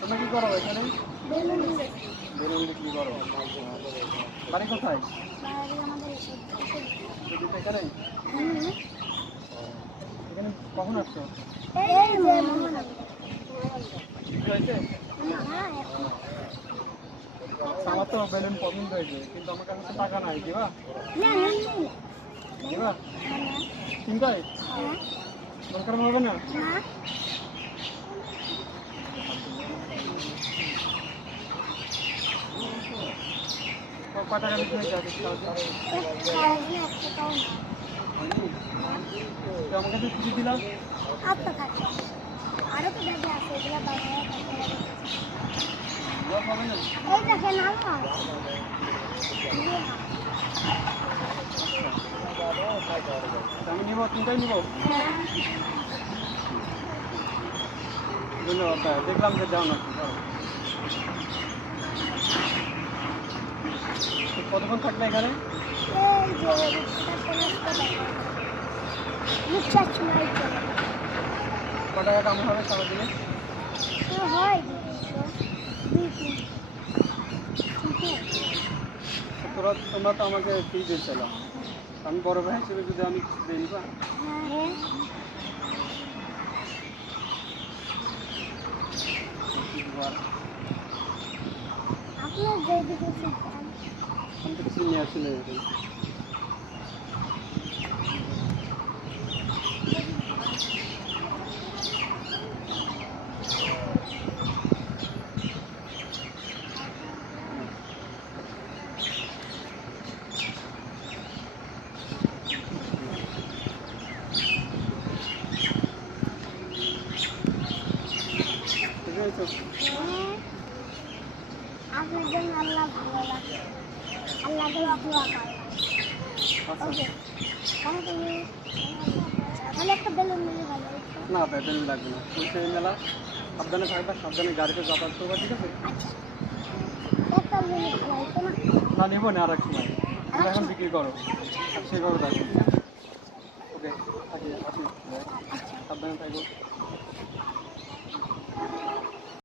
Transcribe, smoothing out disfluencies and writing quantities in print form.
তুমি কি করো এখানে? বেলুন বিক্রি করো। বাড়ি কোথায়? এখানে? এখানে কখন আসছো? বিক্রি হয়েছে? আমার তো বেলুন পছন্দ হয়েছে, কিন্তু আমার কাছে তো টাকা নাই। দিবা? দিবা? চিন্তায় দরকার হবে না? কয় টাকা বিক্রি হয়েছে? আমার কাছে কি দিলাম? আরো তো ব্যাগে আছে এগুলা বানায় হবে না? এই দেখেন আলো আমি নিব, তিনটাই নিব। ধন্যবাদ। দেখলাম যে যাও না। কতক্ষণ থাকলে এখানে? এই যে রিক্সা চলে ক টাকা কামাই হবে সারাদিনে? হয় তোমরা তো আমাকে ফ্রি দিয়েছিল, আমি বড় ভাই হিসেবে যদি আমি কিছু দিই নিবা? আপনার যেদিকে আমি তো কিছু নিয়ে আসলে আপনার জন্য আল্লাহ ভালো লাগে আল্লাহ দোয়া করে ওকে তাহলে একটা বেলুন নিলে ভালো হতো। না, বেলুন লাগবে না। পুলিশের মেলা, সাবধানে থাকবা, সাবধানে গাড়িতে যাতায়াত করবা, ঠিক আছে? একটা বেলুন ভালো হতো না? না, নেবো না আর এক সময়। তুমি এখন বিক্রি করো, আর সেভাবে থাকো। ওকে, আসি। সাবধানে থাকো।